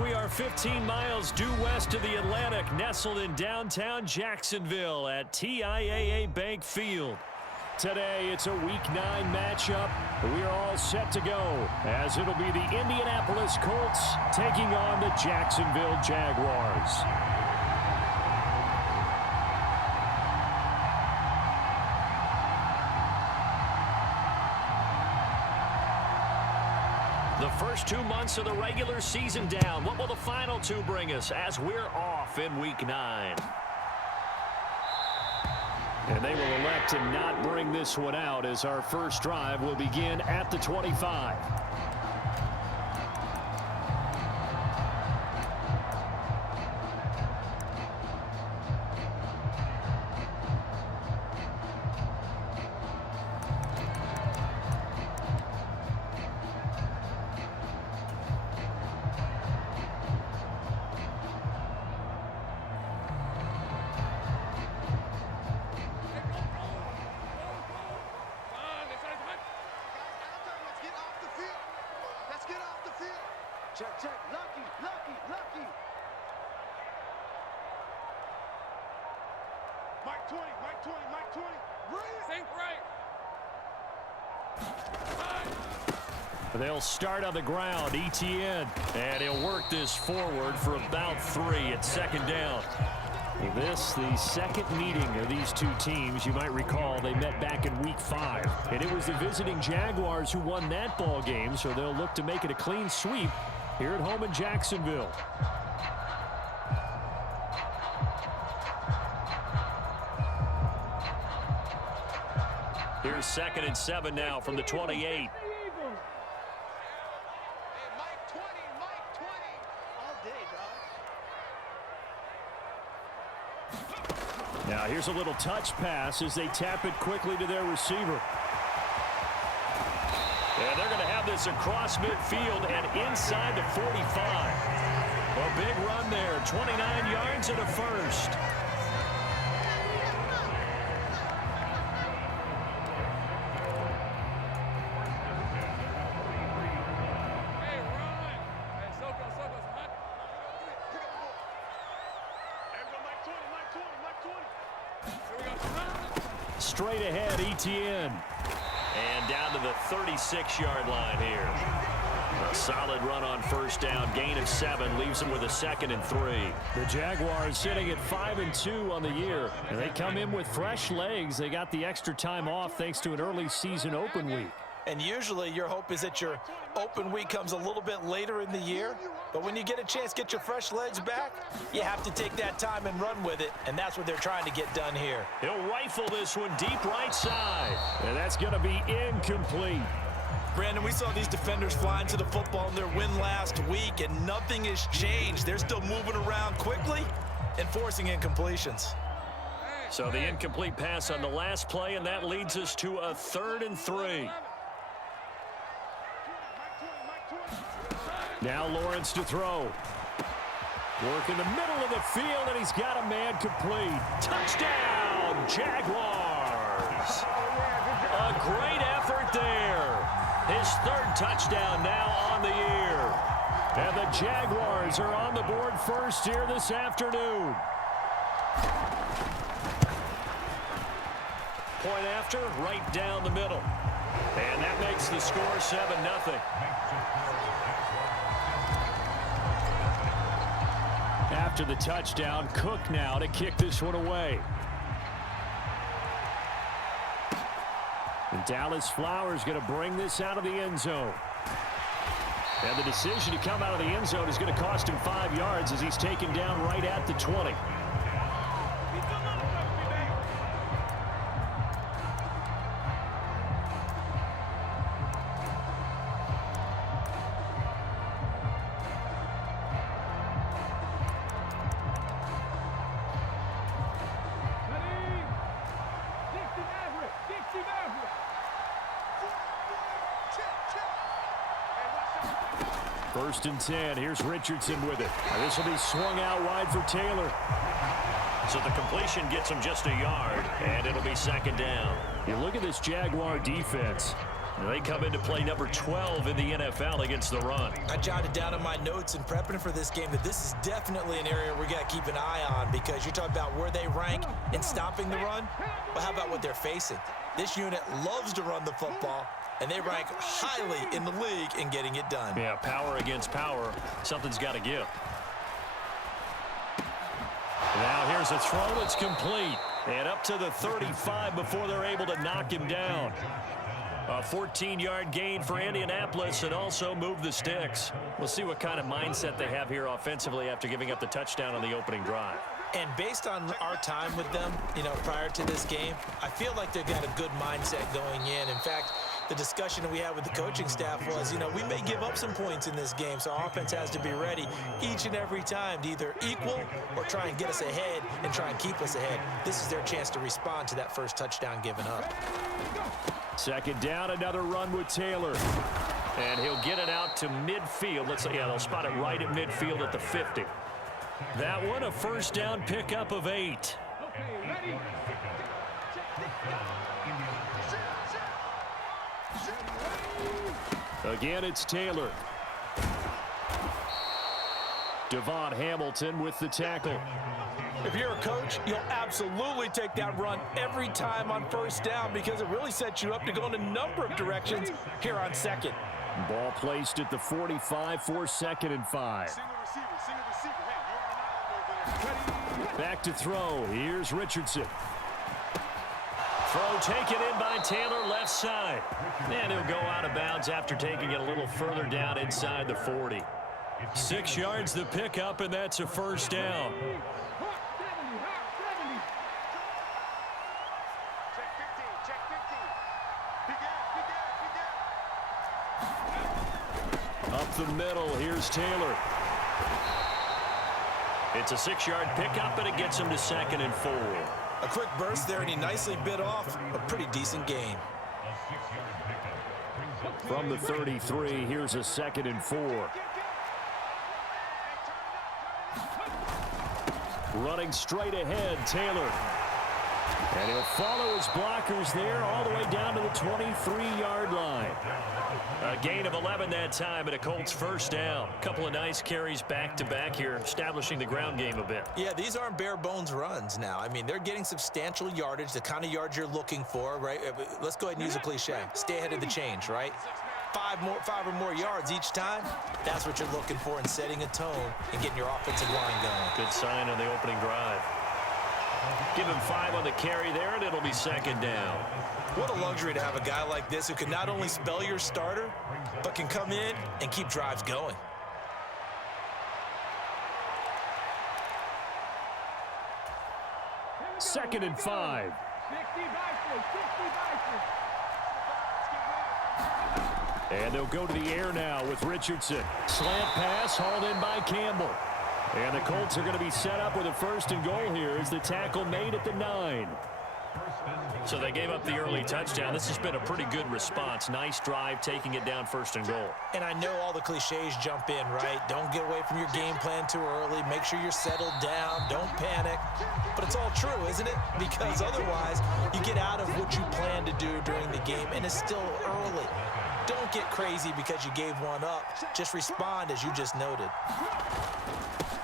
We are 15 miles due west of the Atlantic, nestled in downtown Jacksonville at TIAA Bank Field. Today, it's a Week 9 matchup. We are all set to go, as it'll be the Indianapolis Colts taking on the Jacksonville Jaguars. The first 2 months of the regular season down. What will the final 2 bring us as we're off in Week 9? And they will elect to not bring this one out as our first drive will begin at the 25. Check. Lucky. Mike 20. Think right. They'll start on the ground, ETN, and he'll work this forward for about 3 at second down. This, the second meeting of these 2 teams. You might recall they met back in Week 5, and it was the visiting Jaguars who won that ball game, so they'll look to make it a clean sweep here at home in Jacksonville. Here's 2nd and 7 now from the 28. Now here's a little touch pass as they tap it quickly to their receiver. And they're going to have this across midfield and inside the 45. A big run there, 29 yards and a first. Straight ahead, ETN. And down to the 36-yard line here. A solid run on first down. Gain of 7 leaves them with a 2nd and 3. The Jaguars sitting at 5-2 on the year. And they come in with fresh legs. They got the extra time off thanks to an early season open week. And usually your hope is that your open week comes a little bit later in the year. But when you get a chance to get your fresh legs back, you have to take that time and run with it. And that's what they're trying to get done here. He'll rifle this one deep right side. And that's going to be incomplete. Brandon, we saw these defenders flying to the football in their win last week, and nothing has changed. They're still moving around quickly and forcing incompletions. So the incomplete pass on the last play, and that leads us to a 3rd and 3. Now Lawrence to throw. Work in the middle of the field, and he's got a man complete. Touchdown, Jaguars. A great effort there. His 3rd touchdown now on the year. And the Jaguars are on the board first here this afternoon. Point after, right down the middle. And that makes the score 7-0. After the touchdown, Cook now to kick this one away. And Dallas Flowers going to bring this out of the end zone. And the decision to come out of the end zone is going to cost him 5 yards as he's taken down right at the 20. First and 10. Here's Richardson with it. This will be swung out wide for Taylor. So the completion gets him just a yard, and it'll be 2nd down. You look at this Jaguar defense. They come into play number 12 in the NFL against the run. I jotted down in my notes in prepping for this game that this is definitely an area we got to keep an eye on, because you're talking about where they rank in stopping the run. But how about what they're facing? This unit loves to run the football, and they rank highly in the league in getting it done. Yeah, power against power. Something's got to give. Now here's a throw that's complete. And up to the 35 before they're able to knock him down. A 14-yard gain for Indianapolis, and also move the sticks. We'll see what kind of mindset they have here offensively after giving up the touchdown on the opening drive. And based on our time with them, prior to this game, I feel like they've got a good mindset going in. In fact, the discussion that we had with the coaching staff was, we may give up some points in this game, so our offense has to be ready each and every time to either equal or try and get us ahead and try and keep us ahead. This is their chance to respond to that first touchdown given up. Second down, another run with Taylor. And he'll get it out to midfield. They'll spot it right at midfield at the 50. That one, a first down pickup of 8. Again, it's Taylor. Devon Hamilton with the tackle. If you're a coach, you'll absolutely take that run every time on first down, because it really sets you up to go in a number of directions here on second. Ball placed at the 45 for 2nd and 5. Back to throw. Here's Richardson. Throw taken in by Taylor, left side. And he'll go out of bounds after taking it a little further down inside the 40. 6 yards the pickup, and that's a first down. Up the middle, here's Taylor. It's a 6-yard pickup, and it gets him to 2nd and 4. A quick burst there, and he nicely bit off a pretty decent gain. From the 33, here's a 2nd and 4. Running straight ahead, Taylor. And he'll follow his blockers there all the way down to the 23-yard line. A gain of 11 that time, and a Colts first down. A couple of nice carries back-to-back here, establishing the ground game a bit. Yeah, these aren't bare-bones runs now. I mean, they're getting substantial yardage, the kind of yards you're looking for, right? Let's go ahead and use a cliche. Stay ahead of the change, right? 5 or more yards each time, that's what you're looking for in setting a tone and getting your offensive line going. Good sign on the opening drive. Give him 5 on the carry there, and it'll be 2nd down. What a luxury to have a guy like this who can not only spell your starter, but can come in and keep drives going. Second and 5. And they'll go to the air now with Richardson. Slant pass hauled in by Campbell. And the Colts are going to be set up with a 1st and goal here as the tackle made at the 9. So they gave up the early touchdown. This has been a pretty good response. Nice drive, taking it down 1st and goal. And I know all the cliches jump in, right? Don't get away from your game plan too early. Make sure you're settled down. Don't panic. But it's all true, isn't it? Because otherwise, you get out of what you plan to do during the game, and it's still early. Don't get crazy because you gave one up. Just respond as you just noted.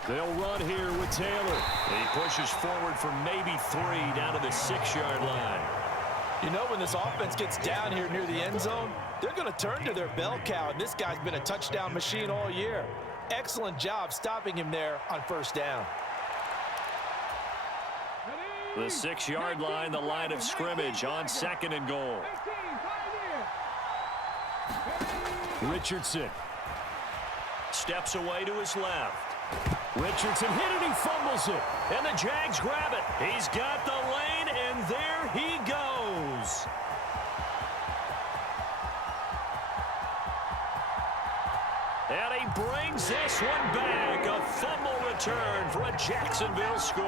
They'll run here with Taylor. He pushes forward for maybe 3 down to the 6-yard line. You know, when this offense gets down here near the end zone, they're going to turn to their bell cow, and this guy's been a touchdown machine all year. Excellent job stopping him there on 1st down. The 6-yard line, the line of scrimmage on 2nd and goal. Richardson steps away to his left. Richardson hit it, he fumbles it, and the Jags grab it. He's got the lane, and there he goes. And he brings this one back. A fumble return for a Jacksonville score.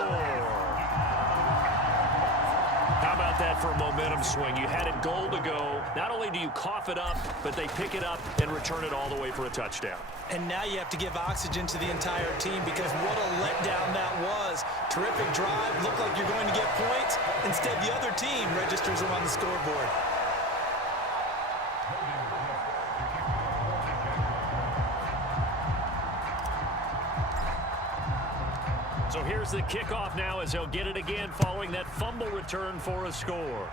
How about that for a momentum swing? You had it goal to go. Not only do you cough it up, but they pick it up and return it all the way for a touchdown. And now you have to give oxygen to the entire team, because what a letdown that was. Terrific drive. Looked like you're going to get points. Instead, the other team registers them on the scoreboard. So here's the kickoff now as they'll get it again following that fumble return for a score.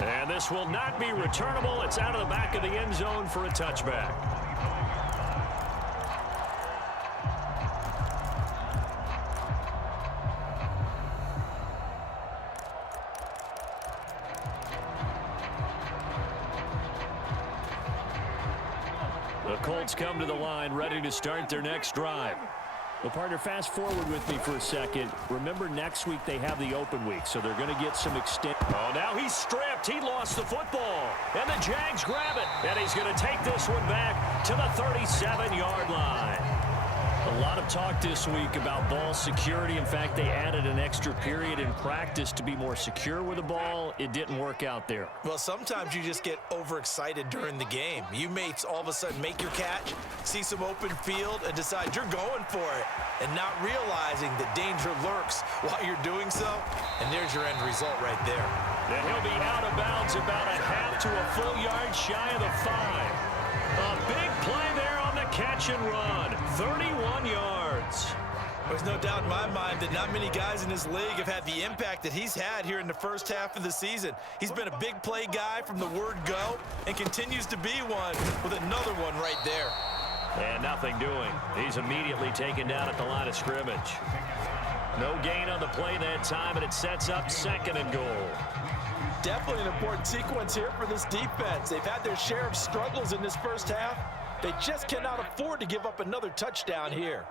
And this will not be returnable. It's out of the back of the end zone for a touchback. The Colts come to the line, ready to start their next drive. Well, partner, fast forward with me for a second. Remember, next week they have the open week, so they're going to get some extent. Oh, now he's stripped. He lost the football. And the Jags grab it. And he's going to take this one back to the 37-yard line. A lot of talk this week about ball security. In fact, they added an extra period in practice to be more secure with the ball. It didn't work out there. Well, sometimes you just get overexcited during the game. You may all of a sudden make your catch, see some open field, and decide you're going for it, and not realizing that danger lurks while you're doing so. And there's your end result right there. And he'll be out of bounds about a half to a full yard shy of the 5. A big play there on the catch and run. 31 yards. There's no doubt in my mind that not many guys in this league have had the impact that he's had here in the first half of the season. He's been a big play guy from the word go and continues to be one with another one right there. And nothing doing. He's immediately taken down at the line of scrimmage. No gain on the play that time, and it sets up 2nd and goal. Definitely an important sequence here for this defense. They've had their share of struggles in this first half. They just cannot afford to give up another touchdown here.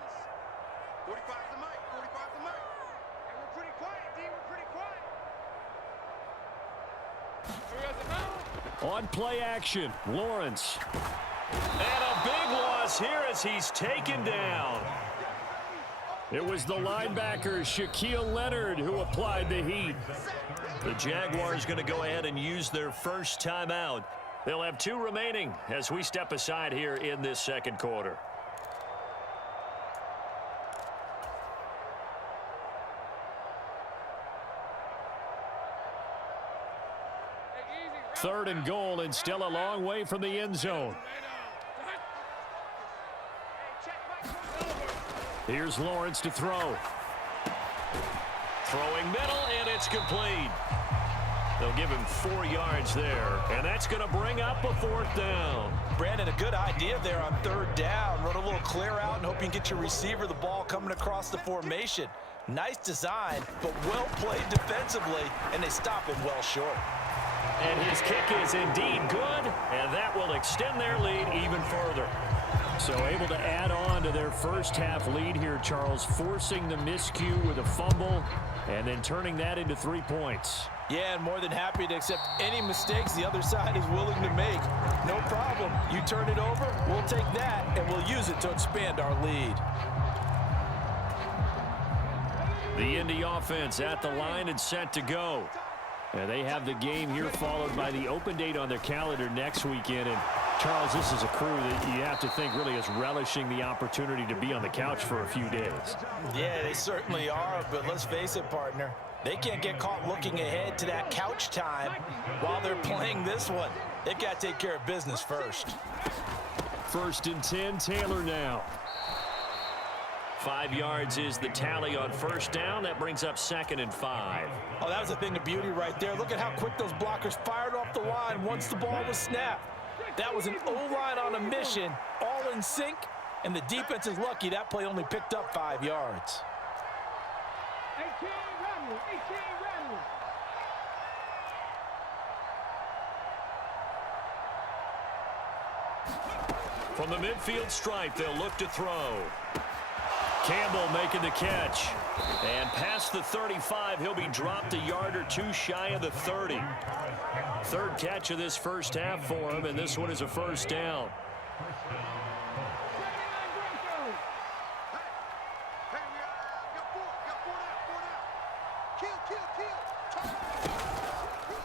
45 the mic, 45 the mic. And we're pretty quiet, D. We're pretty quiet. On play action, Lawrence. And a big loss here as he's taken down. It was the linebacker, Shaquille Leonard, who applied the heat. The Jaguars going to go ahead and use their first timeout. They'll have 2 remaining as we step aside here in this second quarter. Third and goal, and still a long way from the end zone. Here's Lawrence to throw. Throwing middle, and it's complete. They'll give him 4 yards there, and that's going to bring up a 4th down. Brandon, a good idea there on 3rd down. Run a little clear out and hope you can get your receiver the ball coming across the formation. Nice design, but well played defensively, and they stop him well short. And his kick is indeed good, and that will extend their lead even further. So able to add on to their first half lead here, Charles, forcing the miscue with a fumble and then turning that into 3 points. Yeah, and more than happy to accept any mistakes the other side is willing to make. No problem. You turn it over, we'll take that, and we'll use it to expand our lead. The Indy offense at the line and set to go. And they have the game here followed by the open date on their calendar next weekend. And Charles, this is a crew that you have to think really is relishing the opportunity to be on the couch for a few days. Yeah, they certainly are, but let's face it, partner. They can't get caught looking ahead to that couch time while they're playing this one. They've got to take care of business first. 1st and 10, Taylor now. 5 yards is the tally on 1st down. That brings up 2nd and 5. Oh, that was a thing of beauty right there. Look at how quick those blockers fired off the line once the ball was snapped. That was an O-line on a mission, all in sync, and the defense is lucky that play only picked up 5 yards. From the midfield stripe, they'll look to throw. Campbell making the catch. And past the 35, he'll be dropped a yard or 2 shy of the 30. 3rd catch of this first half for him, and this one is a 1st down.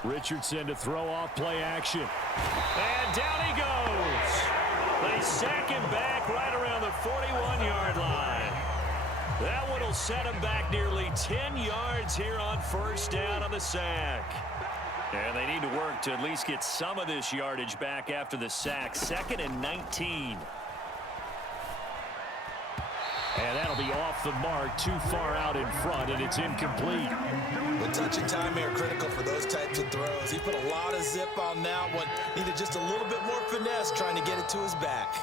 Richardson to throw off play action. And down he goes. They sack him back right around the 41-yard line. That one will set him back nearly 10 yards here on 1st down on the sack. And they need to work to at least get some of this yardage back after the sack. 2nd and 19. And that'll be off the mark, too far out in front, and it's incomplete. The touch and time are critical for those types of throws. He put a lot of zip on that one. Needed just a little bit more finesse trying to get it to his back.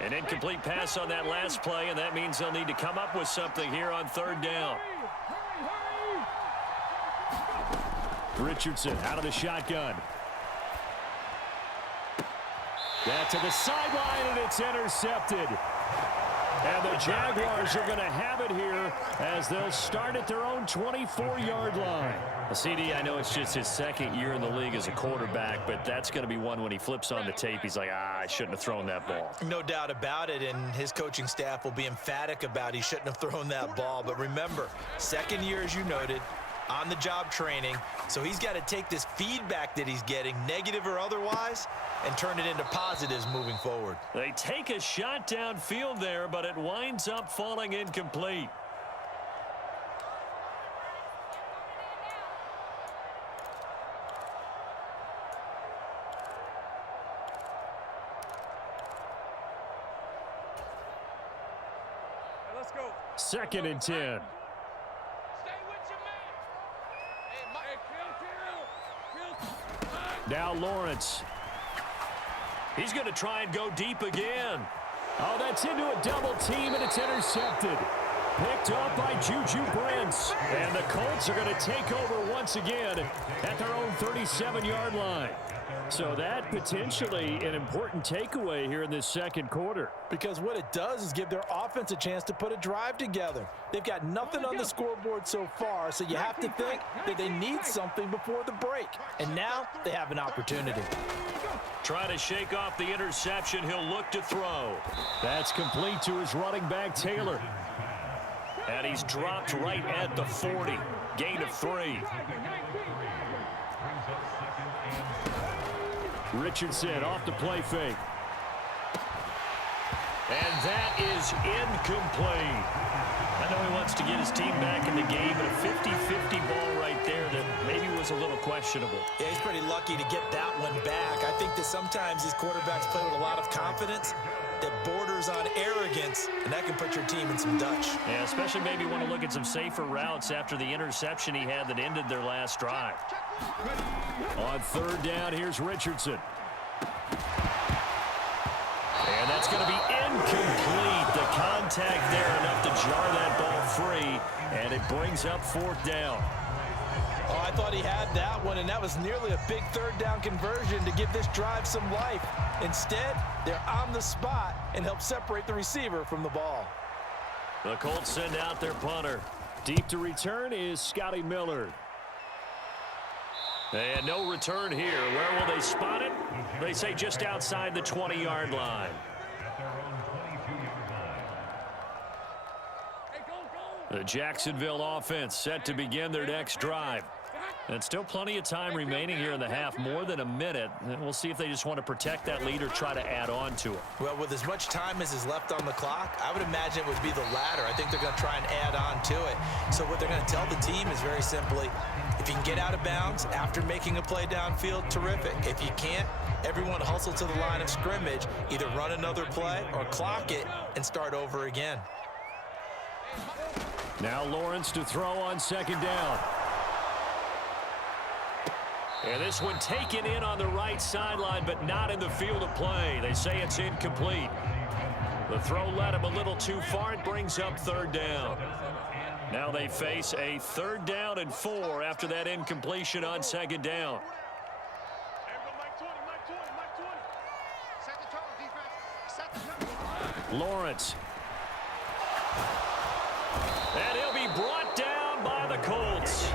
An incomplete pass on that last play, and that means they'll need to come up with something here on third down. Richardson out of the shotgun. That to the sideline, and it's intercepted. And the Jaguars are going to have it here as they'll start at their own 24-yard line. CD, I know it's just his second year in the league as a quarterback, but that's going to be one when he flips on the tape. He's like, I shouldn't have thrown that ball. No doubt about it, and his coaching staff will be emphatic about he shouldn't have thrown that ball. But remember, second year, as you noted, on-the-job training, so he's got to take this feedback that he's getting, negative or otherwise, and turn it into positives moving forward. They take a shot downfield there, but it winds up falling incomplete. Let's go. 2nd and 10. Now Lawrence. He's going to try and go deep again. Oh, that's into a double team, and it's intercepted. Picked up by Juju Brents. And the Colts are going to take over once again at their own 37-yard line. So that potentially an important takeaway here in this second quarter. Because what it does is give their offense a chance to put a drive together. They've got nothing on the scoreboard so far, so you have to think that they need something before the break. And now they have an opportunity. Trying to shake off the interception. He'll look to throw. That's complete to his running back, Taylor. And he's dropped right at the 40. Gain of 3. Richardson off the play fake. And that is incomplete. I know he wants to get his team back in the game, but a 50-50 ball right there that maybe was a little questionable. Yeah, he's pretty lucky to get that one back. I think that sometimes these quarterbacks play with a lot of confidence that borders on arrogance, and that can put your team in some Dutch. Yeah, especially maybe want to look at some safer routes after the interception he had that ended their last drive. On third down, here's Richardson. And that's going to be incomplete. The contact there enough to jar that ball free, and it brings up 4th down. Oh, I thought he had that one, and that was nearly a big third down conversion to give this drive some life. Instead, they're on the spot and help separate the receiver from the ball. The Colts send out their punter. Deep to return is Scotty Miller. And no return here. Where will they spot it? They say just outside the 20-yard line. The Jacksonville offense set to begin their next drive. And still plenty of time remaining here in the half, more than a minute. And we'll see if they just want to protect that lead or try to add on to it. Well, with as much time as is left on the clock, I would imagine it would be the latter. I think they're going to try and add on to it. So what they're going to tell the team is very simply, if you can get out of bounds after making a play downfield, terrific. If you can't, everyone hustle to the line of scrimmage, either run another play or clock it and start over again. Now Lawrence to throw on 2nd down. And this one taken in on the right sideline, but not in the field of play. They say it's incomplete. The throw led him a little too far. It brings up 3rd down. Now they face a 3rd down and 4 after that incompletion on 2nd down. Lawrence. And he'll be brought down by the Colts.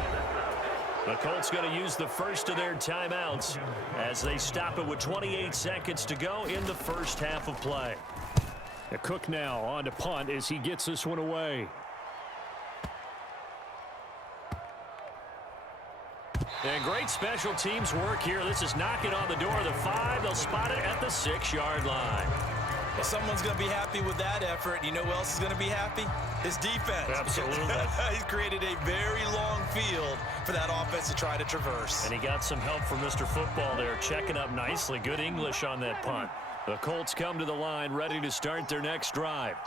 The Colts going to use the first of their timeouts as they stop it with 28 seconds to go in the first half of play. Cook now on to punt as he gets this one away. And great special teams work here. This is knocking on the door of the 5. They'll spot it at the 6-yard line. Well, someone's going to be happy with that effort. You know who else is going to be happy? His defense. Absolutely. He's created a very long field for that offense to try to traverse. And he got some help from Mr. Football there, checking up nicely. Good English on that punt. The Colts come to the line, ready to start their next drive.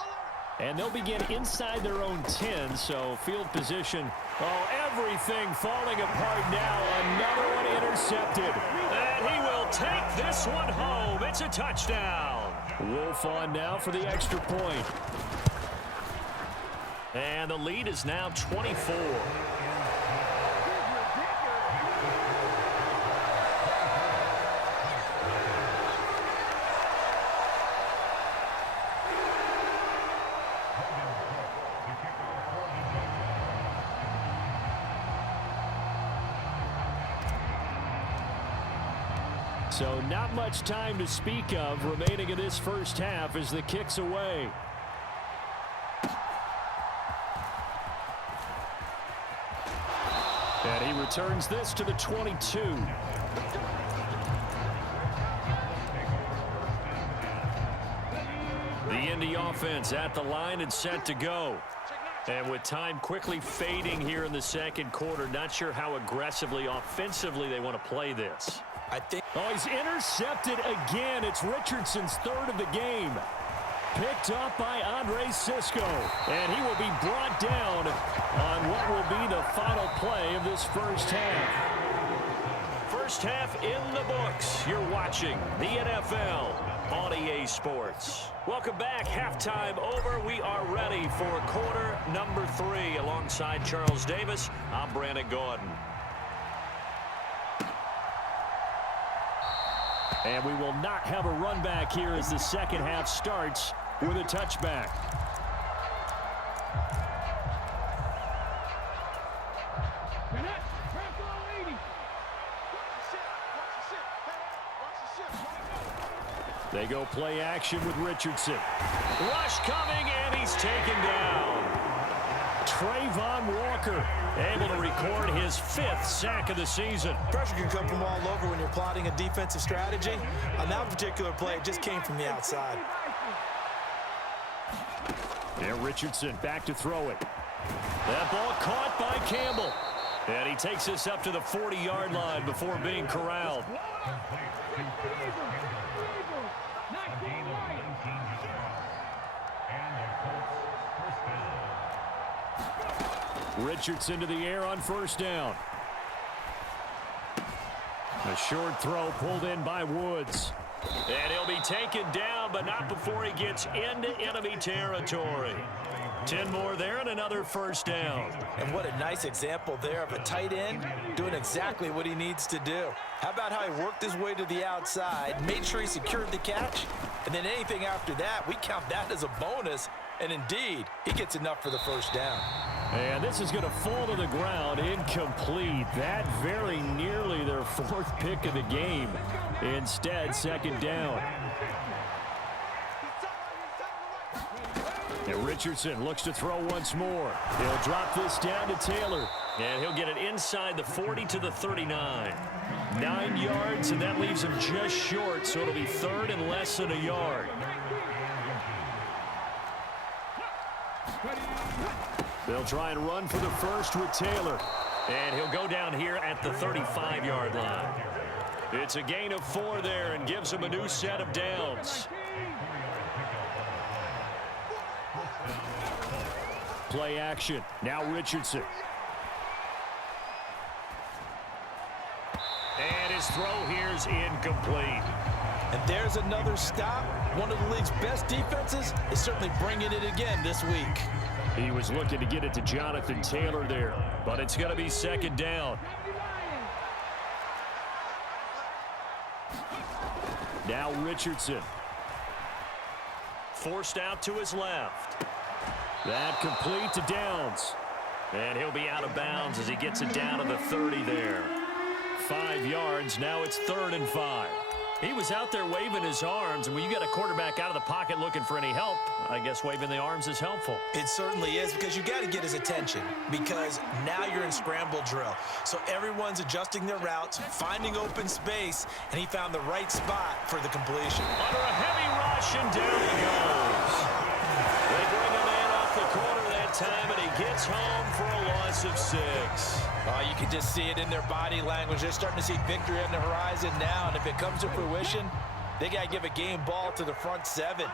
And they'll begin inside their own 10, so field position. Oh, everything falling apart now. Another one intercepted. And he will take this one home. It's a touchdown. Wolf on now for the extra point. And the lead is now 24. So not much time to speak of remaining in this first half as the kick's away. And he returns this to the 22. The Indy offense at the line and set to go. And with time quickly fading here in the second quarter, not sure how aggressively, offensively they want to play this. Oh, he's intercepted again. It's Richardson's third of the game. Picked up by Andre Cisco. And he will be brought down on what will be the final play of this first half. First half in the books. You're watching the NFL on EA Sports. Welcome back. Halftime over. We are ready for quarter number 3. Alongside Charles Davis, I'm Brandon Gordon. And we will not have a run back here as the second half starts with a touchback. They go play action with Richardson. Rush coming, and he's taken down. Trayvon Walker able to record his 5th sack of the season. Pressure can come from all over when you're plotting a defensive strategy. On that particular play, it just came from the outside. And Richardson back to throw it. That ball caught by Campbell. And he takes us up to the 40-yard line before being corralled. Richardson to the air on first down. A short throw pulled in by Woods. And he'll be taken down, but not before he gets into enemy territory. 10 more there and another first down. And what a nice example there of a tight end doing exactly what he needs to do. How about how he worked his way to the outside, made sure he secured the catch, and then anything after that, we count that as a bonus. And indeed, he gets enough for the first down. And this is going to fall to the ground, incomplete. That very nearly their 4th pick of the game. Instead, second down. And Richardson looks to throw once more. He'll drop this down to Taylor. And he'll get it inside the 40 to the 39. 9 yards, and that leaves him just short, so it'll be 3rd and less than a yard. They'll try and run for the first with Taylor. And he'll go down here at the 35-yard line. It's a gain of 4 there and gives him a new set of downs. Play action. Now Richardson. And his throw here is incomplete. And there's another stop. One of the league's best defenses is certainly bringing it again this week. He was looking to get it to Jonathan Taylor there, but it's going to be second down. Now Richardson. Forced out to his left. That complete to Downs. And he'll be out of bounds as he gets it down to the 30 there. 5 yards. Now it's 3rd and 5. He was out there waving his arms, and when you got a quarterback out of the pocket looking for any help, I guess waving the arms is helpful. It certainly is, because you got to get his attention, because now you're in scramble drill. So everyone's adjusting their routes, finding open space, and he found the right spot for the completion. Under a heavy rush, and down he goes. They bring a man off the corner that time, and he gets home for a loss of 6. You can just see it in their body language. They're starting to see victory on the horizon now, and if it comes to fruition, they got to give a game ball to the front 7.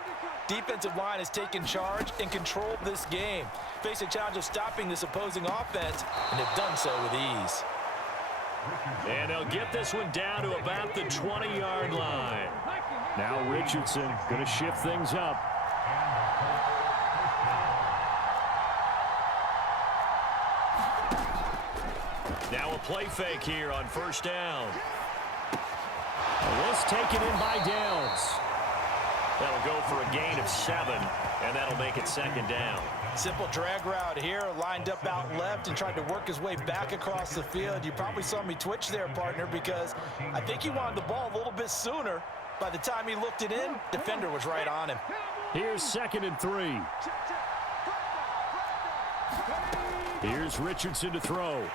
Defensive line has taken charge and controlled this game. Face a challenge of stopping this opposing offense, and they've done so with ease. And they'll get this one down to about the 20-yard line. Now Richardson going to shift things up. Now a play fake here on first down. This taken in by Downs. That'll go for a gain of 7, and that'll make it second down. Simple drag route here, lined up out left and tried to work his way back across the field. You probably saw me twitch there, partner, because I think he wanted the ball a little bit sooner. By the time he looked it in, defender was right on him. Here's 2nd and 3. Here's Richardson to throw.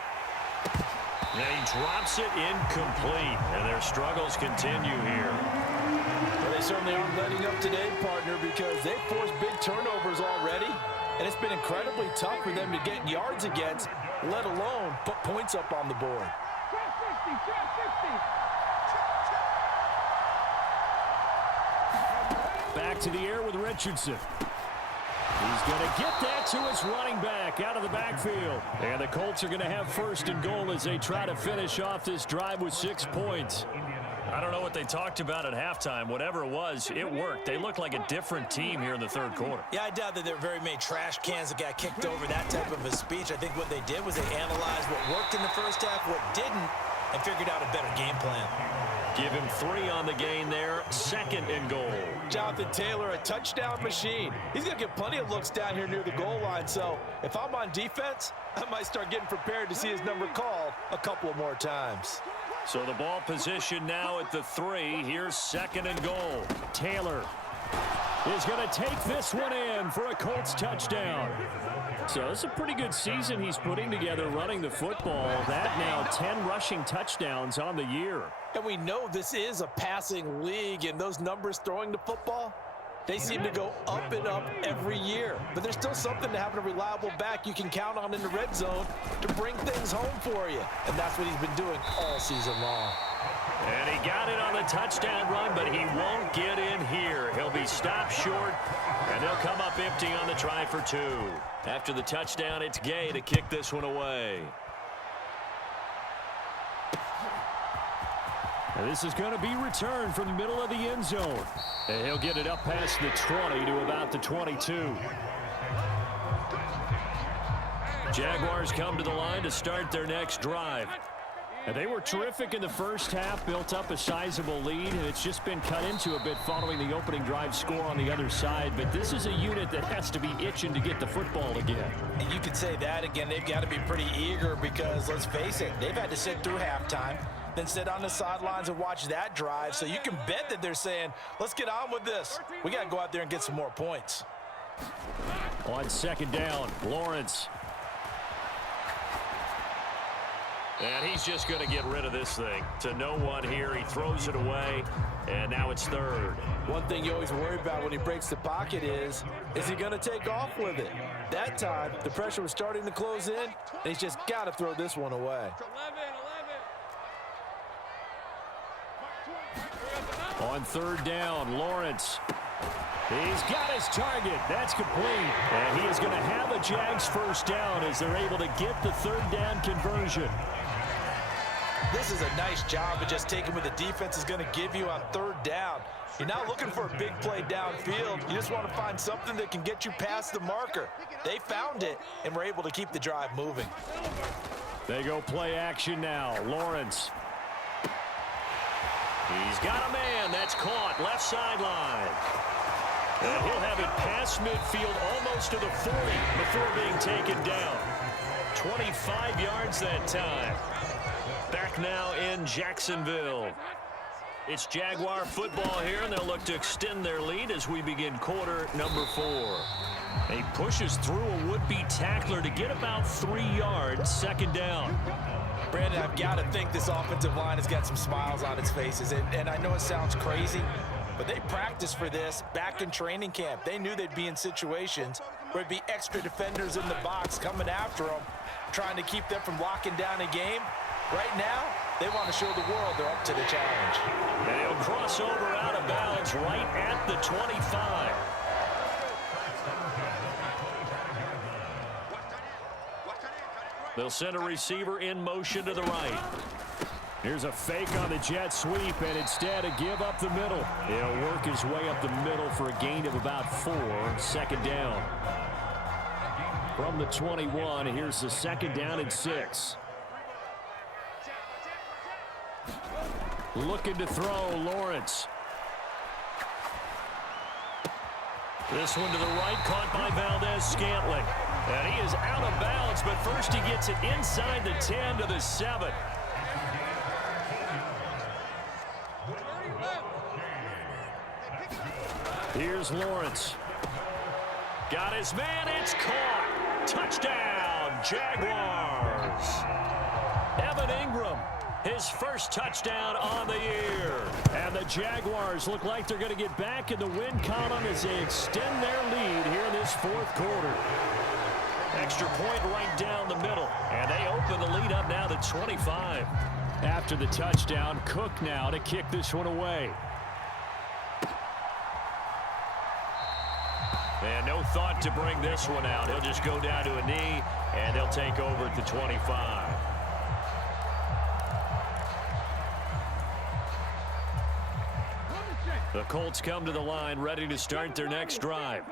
And he drops it incomplete, and their struggles continue here. Well, they certainly aren't letting up today, partner, because they've forced big turnovers already, and it's been incredibly tough for them to get yards against, let alone put points up on the board. Back to the air with Richardson. He's going to get that to his running back out of the backfield. And the Colts are going to have 1st and goal as they try to finish off this drive with 6 points. I don't know what they talked about at halftime. Whatever it was, it worked. They look like a different team here in the 3rd quarter. Yeah, I doubt that there were very many trash cans that got kicked over, that type of a speech. I think what they did was they analyzed what worked in the first half, what didn't, and figured out a better game plan. Give him 3 on the gain there. 2nd and goal. Jonathan Taylor, a touchdown machine. He's going to get plenty of looks down here near the goal line. So if I'm on defense, I might start getting prepared to see his number called a couple more times. So the ball position now at the 3. Here's 2nd and goal. Taylor is going to take this one in for a Colts touchdown. So it's a pretty good season he's putting together running the football. That now 10 rushing touchdowns on the year. And we know this is a passing league, and those numbers throwing the football, they seem to go up and up every year. But there's still something to having a reliable back you can count on in the red zone to bring things home for you. And that's what he's been doing all season long. And he got it on the touchdown run, but he won't get in here. He'll be stopped short, and they'll come up empty on the try for 2. After the touchdown, it's Gay to kick this one away. And this is going to be returned from the middle of the end zone. And he'll get it up past the 20 to about the 22. Jaguars come to the line to start their next drive. And they were terrific in the first half, built up a sizable lead, and it's just been cut into a bit following the opening drive score on the other side. But this is a unit that has to be itching to get the football again. And you could say that again. They've got to be pretty eager because, let's face it, they've had to sit through halftime, then sit on the sidelines and watch that drive. So you can bet that they're saying, let's get on with this. We got to go out there and get some more points. On 2nd down, Lawrence. And he's just going to get rid of this thing. To no one here, he throws it away, and now it's 3rd. One thing you always worry about when he breaks the pocket is he going to take off with it? That time, the pressure was starting to close in, and he's just got to throw this one away. On 3rd down, Lawrence. He's got his target. That's complete. And he is going to have a Jags 1st down as they're able to get the 3rd down conversion. This is a nice job of just taking what the defense is going to give you on 3rd down. You're not looking for a big play downfield. You just want to find something that can get you past the marker. They found it and were able to keep the drive moving. They go play action now. Lawrence. He's got a man. That's caught. Left sideline. And he'll have it past midfield almost to the 40 before being taken down. 25 yards that time. Back now in Jacksonville. It's Jaguar football here, and they'll look to extend their lead as we begin quarter number 4. He pushes through a would-be tackler to get about 3 yards, second down. Brandon, I've got to think this offensive line has got some smiles on its faces. And I know it sounds crazy, but they practiced for this back in training camp. They knew they'd be in situations where it'd be extra defenders in the box coming after them, trying to keep them from locking down a game. Right now, they want to show the world they're up to the challenge. And he'll cross over out of bounds right at the 25. They'll send a receiver in motion to the right. Here's a fake on the jet sweep, and instead a give up the middle. He'll work his way up the middle for a gain of about 4, second down. From the 21, here's the second down and 6. Looking to throw, Lawrence. This one to the right, caught by Valdez-Scantling. And he is out of bounds, but first he gets it inside the 10 to the 7. Here's Lawrence. Got his man, it's caught. Touchdown, Jaguars. Evan Ingram, his first touchdown on the year. And the Jaguars look like they're going to get back in the win column as they extend their lead here in this fourth quarter. Extra point right down the middle, and they open the lead up now to 25. After the touchdown, Cook now to kick this one away. And no thought to bring this one out. He'll just go down to a knee, and they'll take over at the 25. The Colts come to the line ready to start their next drive.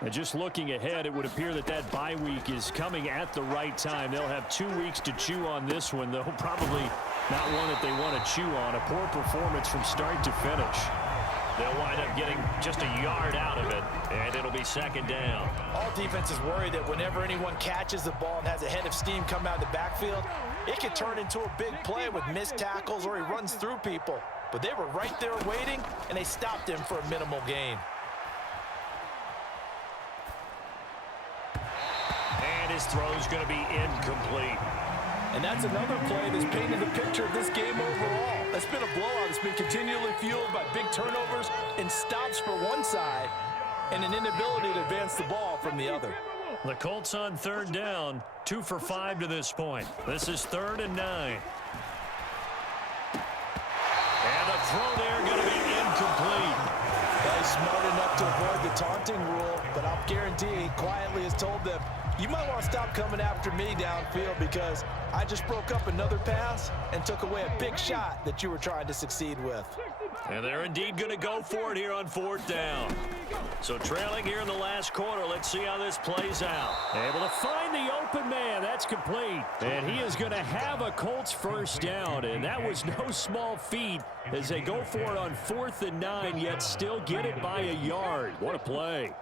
And just looking ahead, it would appear that that bye week is coming at the right time. They'll have 2 weeks to chew on this one, though probably not one that they want to chew on. A poor performance from start to finish. They'll wind up getting just a yard out of it, and it'll be second down. All defenses worry that whenever anyone catches the ball and has a head of steam come out of the backfield, it can turn into a big play with missed tackles or he runs through people. But they were right there waiting, and they stopped him for a minimal gain. And his throw's going to be incomplete. And that's another play that's painted the picture of this game overall. That's been a blowout that's been continually fueled by big turnovers and stops for one side and an inability to advance the ball from the other. The Colts on third down, 2 for 5 to this point. This is 3rd and 9. And the throw there going to be incomplete. He's smart enough to avoid the taunting rule, but I'll guarantee he quietly has told them, you might want to stop coming after me downfield because I just broke up another pass and took away a big shot that you were trying to succeed with. And they're indeed going to go for it here on 4th down. So trailing here in the last quarter, let's see how this plays out. Able to find the open man. That's complete. And he is going to have a Colts first down. And that was no small feat as they go for it on 4th and 9, yet still get it by a yard. What a play.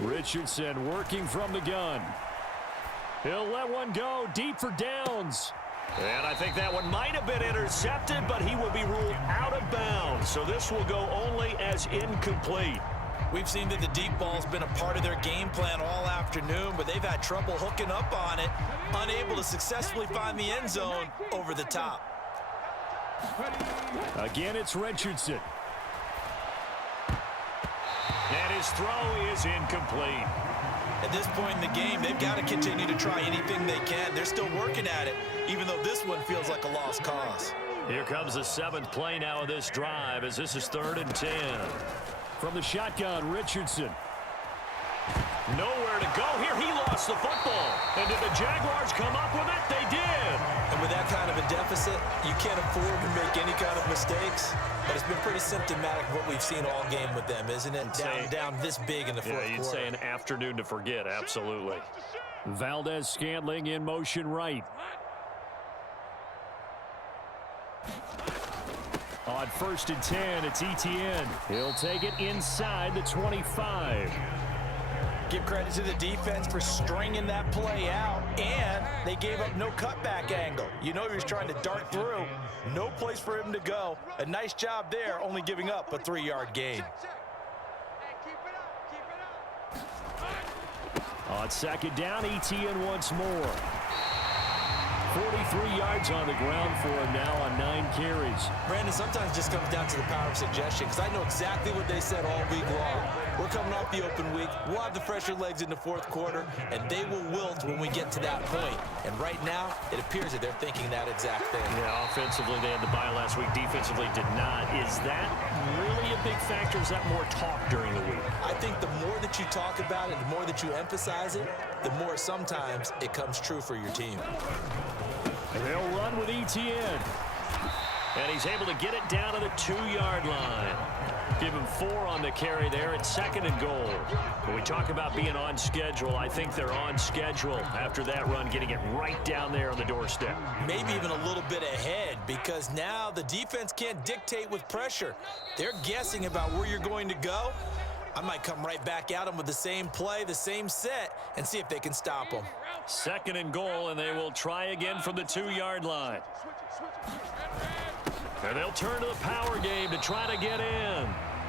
Richardson working from the gun. He'll let one go deep for downs. And I think that one might have been intercepted, but he will be ruled out of bounds. So this will go only as incomplete. We've seen that the deep ball's been a part of their game plan all afternoon, but they've had trouble hooking up on it, unable to successfully find the end zone over the top. Again, it's Richardson. And his throw is incomplete. At this point in the game, they've got to continue to try anything they can. They're still working at it, even though this one feels like a lost cause. Here comes the 7th play now of this drive as this is 3rd and 10. From the shotgun, Richardson. Nowhere to go here. He lost the football. And did the Jaguars come up with it? They did. And with that kind of a deficit, you can't afford to make any kind of mistakes. But it's been pretty symptomatic of what we've seen all game with them, isn't it? Down this big in the fourth quarter. Yeah, you'd say an afternoon to forget, absolutely. Valdez-Scantling in motion right. On 1st and 10, it's Etienne. He'll take it inside the 25. Give credit to the defense for stringing that play out, and they gave up no cutback angle. You know he was trying to dart through. No place for him to go. A nice job there, only giving up a 3-yard gain. On second down, ETN once more. 43 yards on the ground for him now on 9 carries. Brandon, sometimes it just comes down to the power of suggestion, because I know exactly what they said all week long. We're coming off the open week. We'll have the fresher legs in the fourth quarter, and they will wilt when we get to that point. And right now, it appears that they're thinking that exact thing. Yeah, offensively, they had the bye last week. Defensively, did not. Is that really a big factor? Is that more talk during the week? I think the more that you talk about it, the more that you emphasize it, the more sometimes it comes true for your team. They'll run with ETN. And he's able to get it down to the 2-yard line. Give him 4 on the carry there at 2nd and goal. When we talk about being on schedule, I think they're on schedule after that run, getting it right down there on the doorstep. Maybe even a little bit ahead, because now the defense can't dictate with pressure. They're guessing about where you're going to go. I might come right back at them with the same play, the same set, and see if they can stop them. 2nd and goal, and they will try again from the 2-yard line. And they'll turn to the power game to try to get in.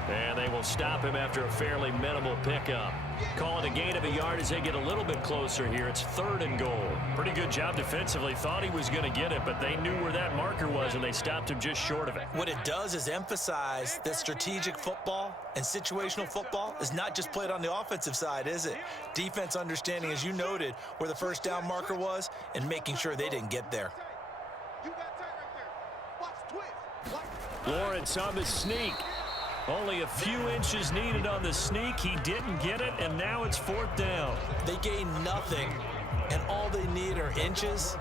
And they will stop him after a fairly minimal pickup. Call it a gain of a yard as they get a little bit closer here. It's 3rd and goal. Pretty good job defensively. Thought he was going to get it, but they knew where that marker was, and they stopped him just short of it. What it does is emphasize that strategic football and situational football is not just played on the offensive side, is it? Defense understanding, as you noted, where the first down marker was and making sure they didn't get there. Lawrence on the sneak. Only a few inches needed on the sneak. He didn't get it, and now it's 4th down. They gain nothing, and all they need are inches.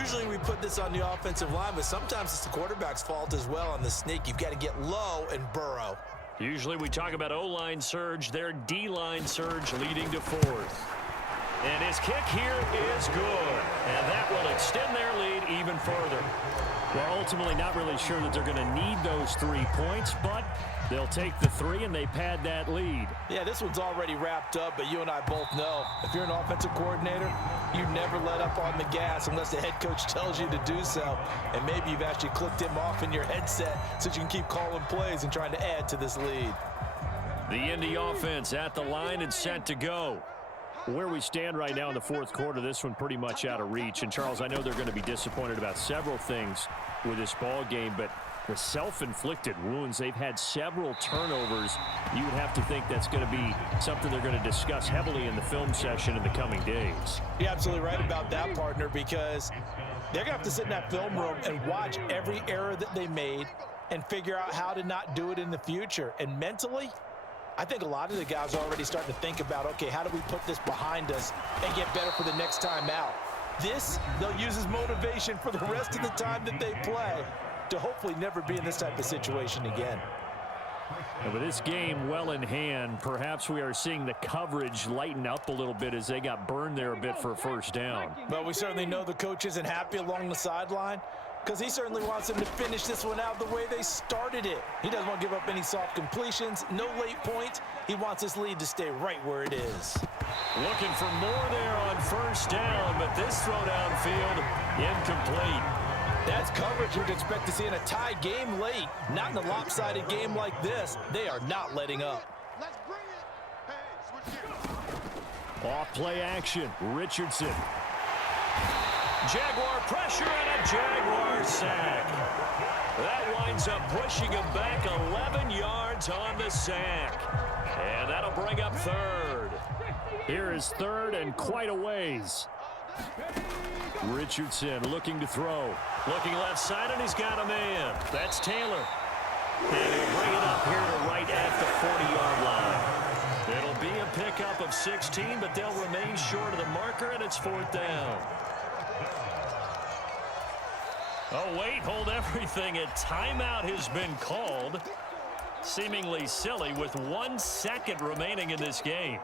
Usually we put this on the offensive line, but sometimes it's the quarterback's fault as well on the sneak. You've got to get low and burrow. Usually we talk about O-line surge. Their D-line surge leading to 4th. And his kick here is good. And that will extend their lead even further. Well, ultimately not really sure that they're going to need those 3 points, but they'll take the 3 and they pad that lead. Yeah, this one's already wrapped up, but you and I both know if you're an offensive coordinator, you never let up on the gas unless the head coach tells you to do so. And maybe you've actually clicked him off in your headset so you can keep calling plays and trying to add to this lead. The Indy offense at the line and set to go. Where we stand right now in the 4th quarter, this one pretty much out of reach. And, Charles, I know they're going to be disappointed about several things with this ball game, but the self-inflicted wounds, they've had several turnovers. You would have to think that's going to be something they're going to discuss heavily in the film session in the coming days. You're absolutely right about that, partner, because they're going to have to sit in that film room and watch every error that they made and figure out how to not do it in the future. And mentally, I think a lot of the guys are already starting to think about, okay, how do we put this behind us and get better for the next time out? This, they'll use as motivation for the rest of the time that they play to hopefully never be in this type of situation again. And with this game well in hand, perhaps we are seeing the coverage lighten up a little bit as they got burned there a bit for a 1st down. Well, we certainly know the coach isn't happy along the sideline, because he certainly wants them to finish this one out the way they started it. He doesn't want to give up any soft completions, no late points. He wants his lead to stay right where it is. Looking for more there on 1st down, but this throw downfield incomplete. That's coverage you'd expect to see in a tie game late. Not in a lopsided game like this. They are not letting up. Let's bring it. Hey, switch gears. Off play action, Richardson. Jaguar pressure and a Jaguar sack. That winds up pushing him back 11 yards on the sack. And that'll bring up 3rd. Here is 3rd and quite a ways. Richardson looking to throw. Looking left side, and he's got a man. That's Taylor. And he'll bring it up here to right at the 40-yard line. It'll be a pickup of 16, but they'll remain short of the marker, and it's 4th down. Oh, wait, hold everything. A timeout has been called. Seemingly silly with 1 second remaining in this game.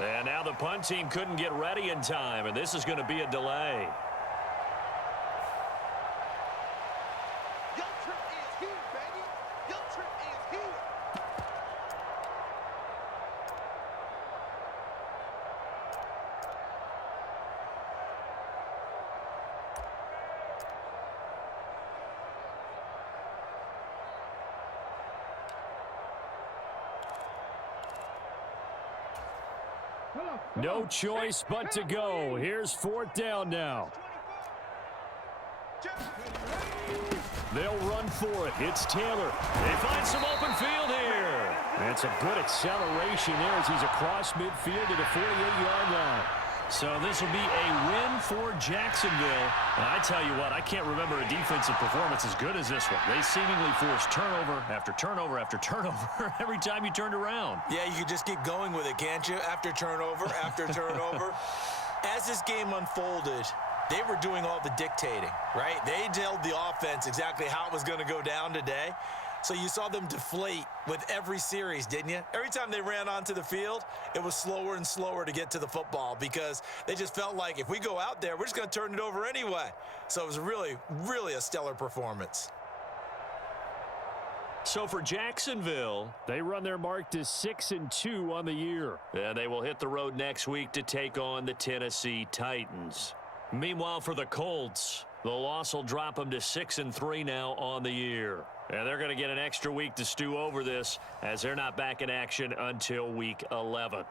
And now the punt team couldn't get ready in time, and this is going to be a delay. Your trip is here, baby. Your trip is here. No choice but to go. Here's 4th down now. They'll run for it. It's Taylor. They find some open field here. That's a good acceleration there as he's across midfield to the 48-yard line. So this will be a win for Jacksonville. And I tell you what, I can't remember a defensive performance as good as this one. They seemingly forced turnover after turnover after turnover every time you turned around. Yeah, you can just keep going with it, can't you? After turnover, after turnover. As this game unfolded, they were doing all the dictating, right? They told the offense exactly how it was going to go down today. So you saw them deflate with every series, didn't you? Every time they ran onto the field, it was slower and slower to get to the football because they just felt like if we go out there, we're just going to turn it over anyway. So it was really, really a stellar performance. So for Jacksonville, they run their mark to 6-2 on the year. And they will hit the road next week to take on the Tennessee Titans. Meanwhile, for the Colts, the loss will drop them to 6-3 now on the year. And they're going to get an extra week to stew over this as they're not back in action until week 11.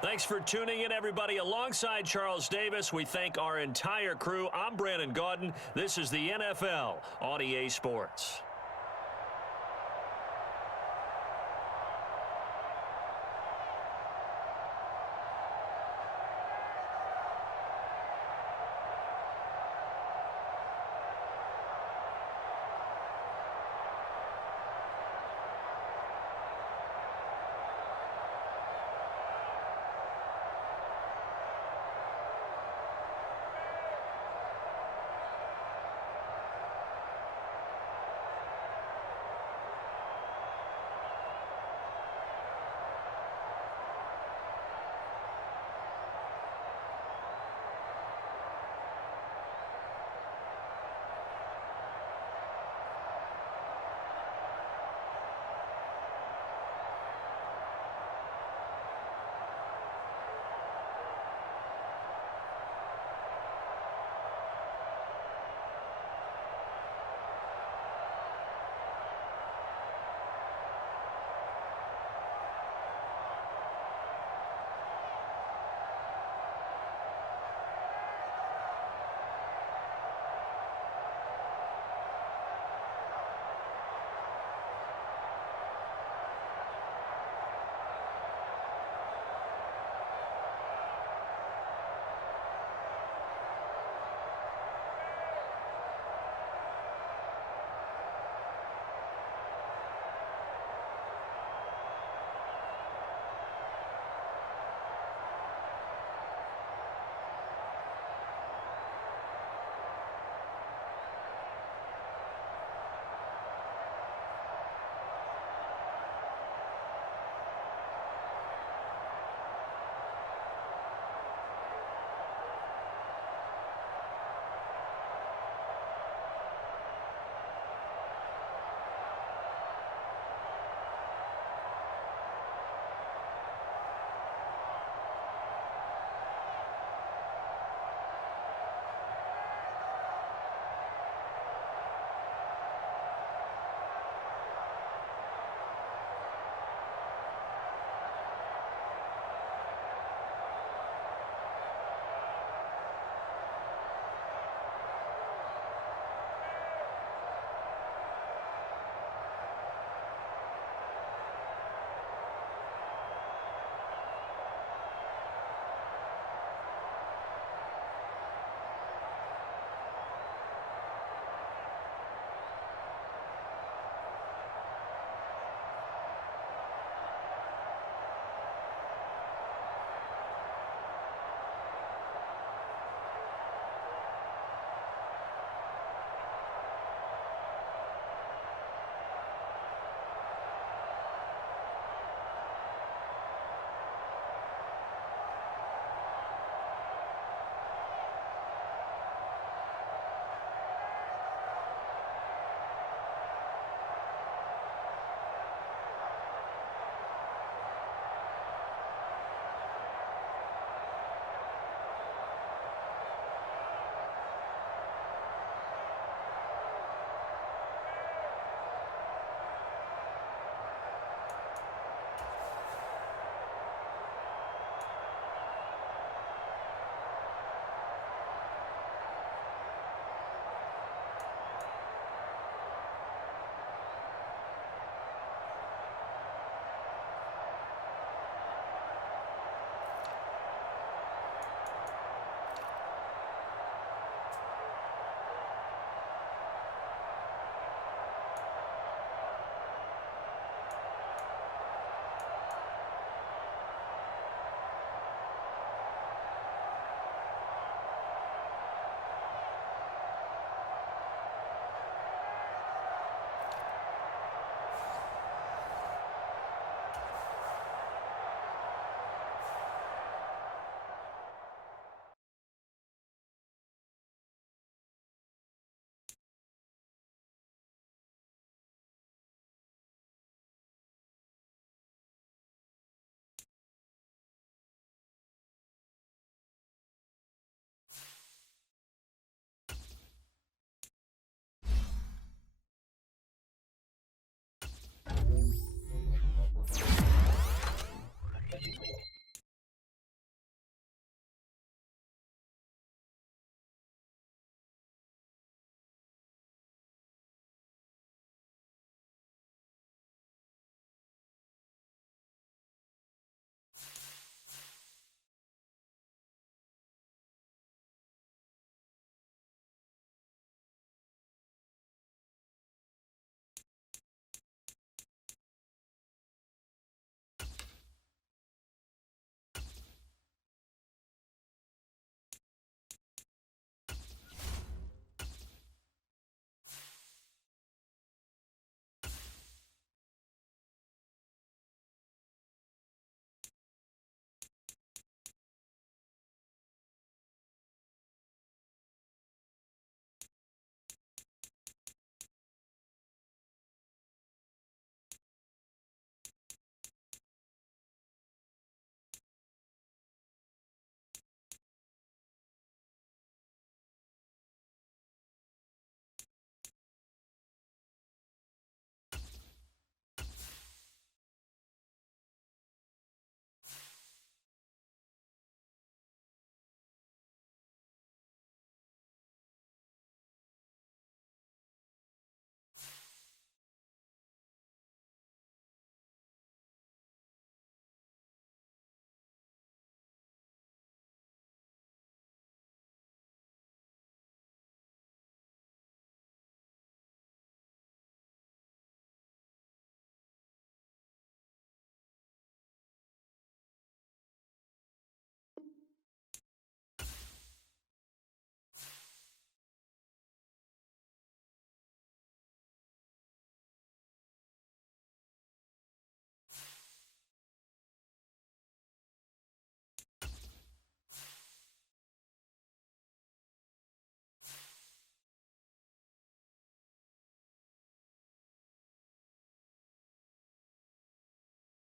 Thanks for tuning in, everybody. Alongside Charles Davis, we thank our entire crew. I'm Brandon Gaudin. This is the NFL on EA Sports.